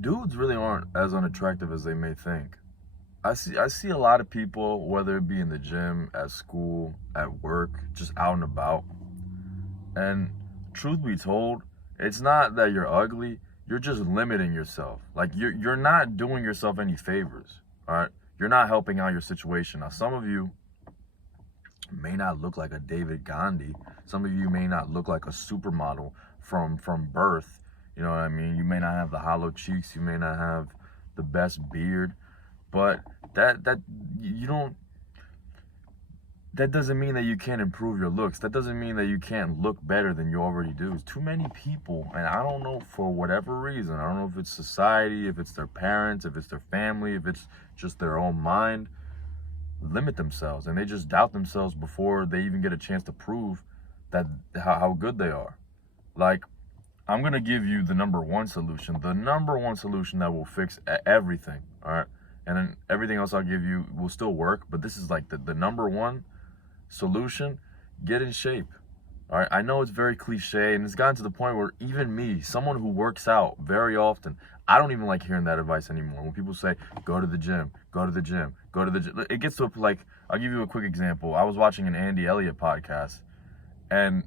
dudes really aren't as unattractive as they may think. I see a lot of people, whether it be in the gym, at school, at work, just out and about. And truth be told, it's not that you're ugly, you're just limiting yourself. Like you're not doing yourself any favors. All right? You're not helping out your situation. Now some of you may not look like a David Gandhi. Some of you may not look like a supermodel from birth. You know what I mean? You may not have the hollow cheeks, you may not have the best beard, but that you don't that doesn't mean that you can't improve your looks. That doesn't mean that you can't look better than you already do. Too many people, and I don't know, for whatever reason, I don't know if it's society, if it's their parents, if it's their family, if it's just their own mind, limit themselves and they just doubt themselves before they even get a chance to prove that how good they are. Like, I'm gonna give you the number one solution that will fix everything. All right, and then everything else I'll give you will still work, but this is like the number one solution. Get in shape. All right, I know it's very cliche, and it's gotten to the point where even me, someone who works out very often, I don't even like hearing that advice anymore. When people say, go to the gym, go to the gym, go to the gym, it gets to like, I'll give you a quick example. I was watching an Andy Elliott podcast, and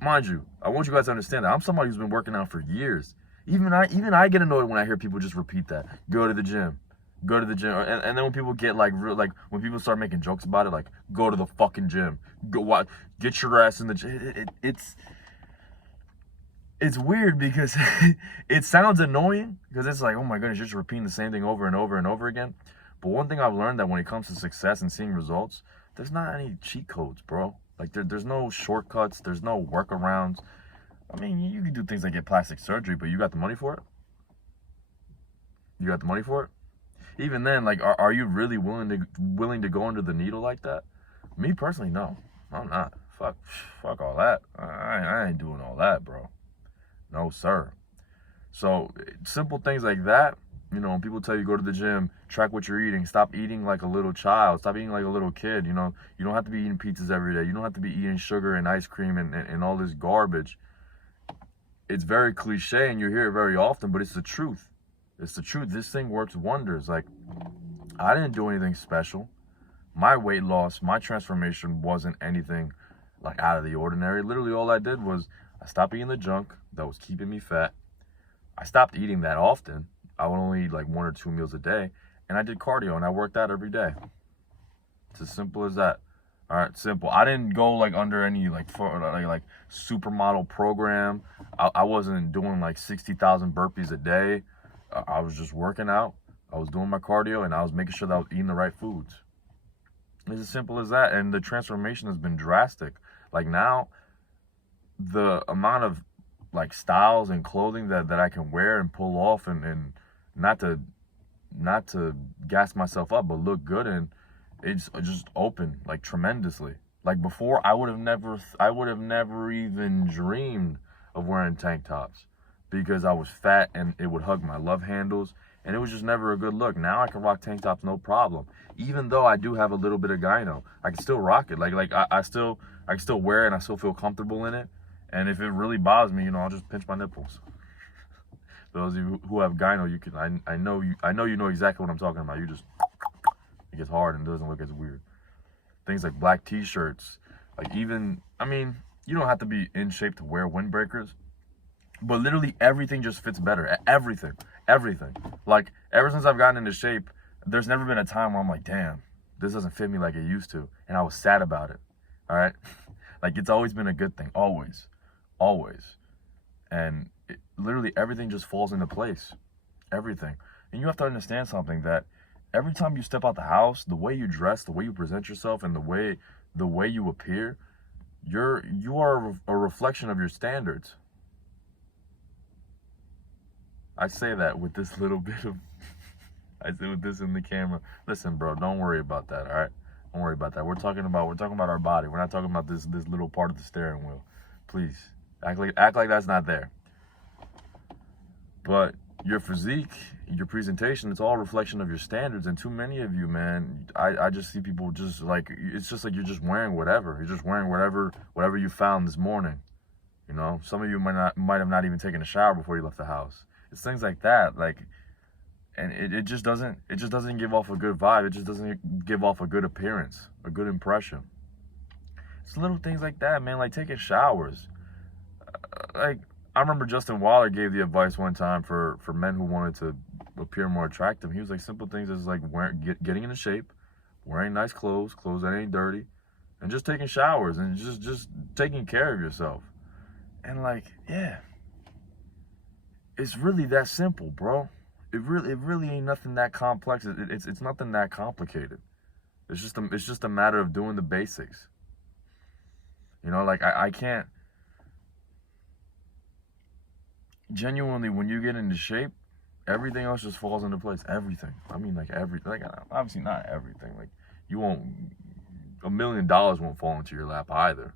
mind you, I want you guys to understand that I'm somebody who's been working out for years. Even I get annoyed when I hear people just repeat that. Go to the gym. Go to the gym. And then when people get like real, like when people start making jokes about it, like go to the fucking gym. Go what? Get your ass in the gym. It's weird because it sounds annoying because it's like, oh my goodness, you're just repeating the same thing over and over and over again. But one thing I've learned that when it comes to success and seeing results, there's not any cheat codes, bro. Like there's no shortcuts, there's no workarounds. I mean, you can do things like get plastic surgery, but you got the money for it? You got the money for it? Even then, like, are you really willing to go under the needle like that? Me personally, no, I'm not. Fuck all that. I ain't doing all that, bro. No, sir. So simple things like that. You know, when people tell you go to the gym, track what you're eating, stop eating like a little child, stop eating like a little kid. You know, you don't have to be eating pizzas every day. You don't have to be eating sugar and ice cream and all this garbage. It's very cliche and you hear it very often, but it's the truth. It's the truth. This thing works wonders. Like, I didn't do anything special. My weight loss, my transformation wasn't anything like out of the ordinary. Literally, all I did was I stopped eating the junk that was keeping me fat. I stopped eating that often. I would only eat like 1 or 2 meals a day. And I did cardio and I worked out every day. It's as simple as that. All right, simple. I didn't go like under any like supermodel program. I wasn't doing like 60,000 burpees a day. I was just working out. I was doing my cardio and I was making sure that I was eating the right foods. It's as simple as that. And the transformation has been drastic. Like now, the amount of like styles and clothing that I can wear and pull off and not to not to gas myself up, but look good in, it's just open like tremendously. Like before, I would have never even dreamed of wearing tank tops because I was fat and it would hug my love handles and it was just never a good look. Now I can rock tank tops no problem. Even though I do have a little bit of gyno, I can still rock it. I can still wear it and I still feel comfortable in it. And if it really bothers me, I'll just pinch my nipples. Those of you who have gyno, you can I know you know exactly what I'm talking about. You just it gets hard and doesn't look as weird. Things like black t-shirts, like even I mean, you don't have to be in shape to wear windbreakers, but literally everything just fits better. Everything. Everything. Like ever since I've gotten into shape, there's never been a time where I'm like, damn, this doesn't fit me like it used to. And I was sad about it. All right. Like it's always been a good thing. Always. Always. And literally everything just falls into place. Everything. And you have to understand something that every time you step out the house, the way you dress, the way you present yourself, and the way you appear, you are a reflection of your standards. I say that with this little bit of I say with this in the camera. Listen, bro, don't worry about that, all right? Don't worry about that. We're talking about our body. We're not talking about this little part of the steering wheel. Please, act like that's not there. But your physique, your presentation, it's all a reflection of your standards. And too many of you, man, I just see people just like, it's just like you're just wearing whatever. You're just wearing whatever you found this morning. Some of you might have not even taken a shower before you left the house. It's things like that. Like, and it just doesn't give off a good vibe. It just doesn't give off a good appearance, a good impression. It's little things like that, man. Like taking showers. Like, I remember Justin Waller gave the advice one time for men who wanted to appear more attractive. He was like, simple things as like getting into shape, wearing nice clothes that ain't dirty, and just taking showers and just taking care of yourself. And like, yeah, it's really that simple, bro. It really ain't nothing that complex. It's nothing that complicated. It's just a matter of doing the basics. You know, like I can't genuinely, when you get into shape, everything else just falls into place. Everything. I mean, like everything. Like obviously not everything. Like you won't, $1 million won't fall into your lap either.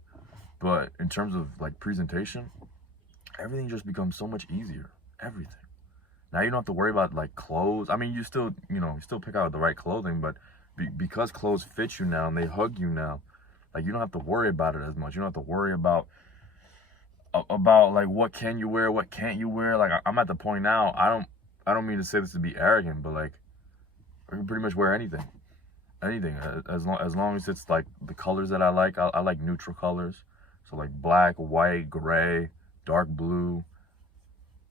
But in terms of like presentation, everything just becomes so much easier. Everything. Now you don't have to worry about like clothes. I mean, you still pick out the right clothing, but because clothes fit you now and they hug you now, like you don't have to worry about it as much. You don't have to worry about like what can you wear, what can't you wear. Like I'm at the point now. I don't mean to say this to be arrogant, but like I can pretty much wear anything, as long as it's like the colors that I like. I like neutral colors, so like black, white, gray, dark blue,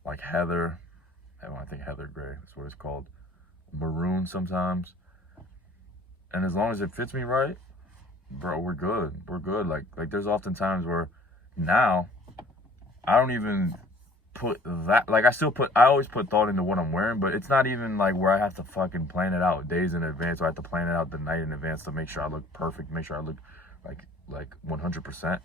like heather. I think heather gray. That's what it's called. Maroon sometimes. And as long as it fits me right, bro, we're good. We're good. Like there's often times where now I don't even put that, like I always put thought into what I'm wearing, but it's not even like where I have to fucking plan it out days in advance, or I have to plan it out the night in advance to make sure I look perfect, make sure I look like 100%.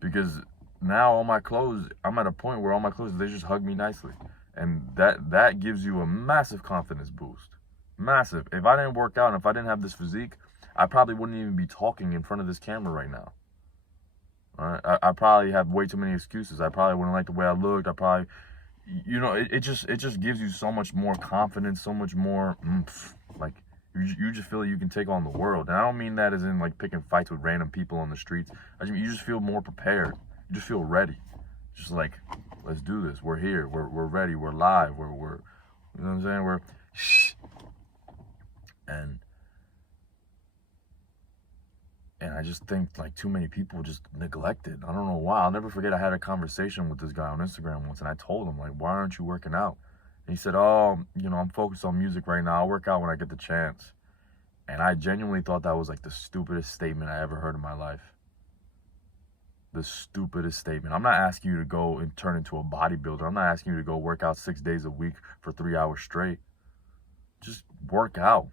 Because now all my clothes, I'm at a point where all my clothes, they just hug me nicely. And that gives you a massive confidence boost. Massive. If I didn't work out and if I didn't have this physique, I probably wouldn't even be talking in front of this camera right now. All right? I probably have way too many excuses. I probably wouldn't like the way I looked. I probably, it just gives you so much more confidence, so much more like you just feel like you can take on the world. And I don't mean that as in like picking fights with random people on the streets. I mean you just feel more prepared. You just feel ready. Just like, let's do this. We're here. We're ready. We're live. We're you know what I'm saying? We're and I just think like too many people just neglect it. I don't know why. I'll never forget, I had a conversation with this guy on Instagram once, and I told him like, why aren't you working out? And he said, oh, I'm focused on music right now. I'll work out when I get the chance. And I genuinely thought that was like the stupidest statement I ever heard in my life. The stupidest statement. I'm not asking you to go and turn into a bodybuilder. I'm not asking you to go work out 6 days a week for 3 hours straight. Just work out.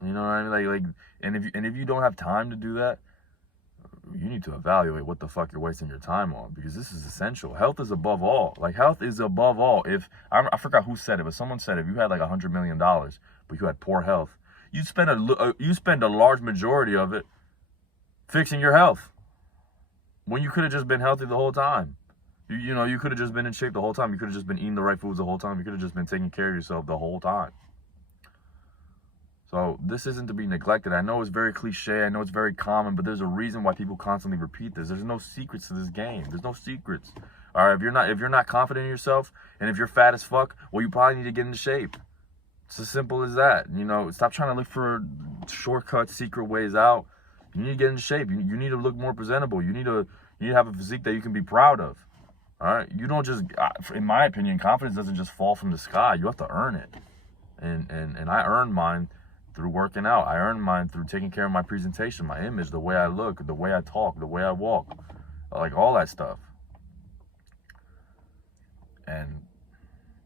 You know what I mean? Like, and if you don't have time to do that, you need to evaluate what the fuck you're wasting your time on, because this is essential. Health is above all. Like, health is above all. If I forgot who said it, but someone said if you had like $100 million, but you had poor health, you spend a large majority of it fixing your health, when you could have just been healthy the whole time. You could have just been in shape the whole time. You could have just been eating the right foods the whole time. You could have just been taking care of yourself the whole time. So this isn't to be neglected. I know it's very cliche. I know it's very common, but there's a reason why people constantly repeat this. There's no secrets to this game. There's no secrets. All right, if you're not confident in yourself, and if you're fat as fuck, well, you probably need to get into shape. It's as simple as that. Stop trying to look for shortcuts, secret ways out. You need to get into shape. You need to look more presentable. You need to have a physique that you can be proud of. All right, you don't just, in my opinion, confidence doesn't just fall from the sky. You have to earn it, and I earned mine through working out. I earned mine through taking care of my presentation, my image, the way I look, the way I talk, the way I walk, like all that stuff. And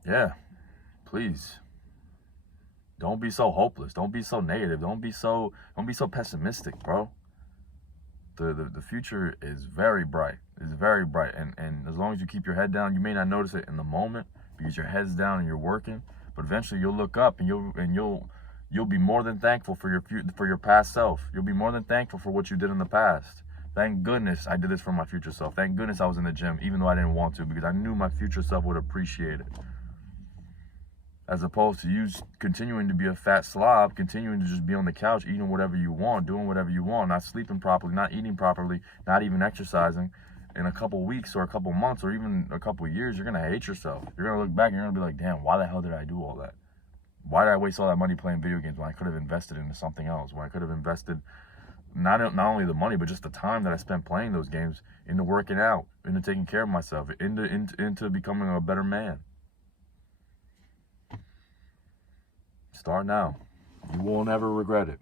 yeah, please don't be so hopeless. Don't be so negative. Don't be so pessimistic, bro. The future is very bright. It's very bright, and as long as you keep your head down, you may not notice it in the moment because your head's down and you're working, but eventually you'll look up and you'll be more than thankful for your past self. You'll be more than thankful for what you did in the past. Thank goodness I did this for my future self. Thank goodness I was in the gym, even though I didn't want to, because I knew my future self would appreciate it. As opposed to you continuing to be a fat slob, continuing to just be on the couch, eating whatever you want, doing whatever you want, not sleeping properly, not eating properly, not even exercising, in a couple weeks or a couple months or even a couple years, you're gonna hate yourself. You're gonna look back and you're gonna be like, damn, why the hell did I do all that? Why did I waste all that money playing video games when I could have invested into something else? When I could have invested not only the money, but just the time that I spent playing those games into working out, into taking care of myself, into becoming a better man. Start now. You will never regret it.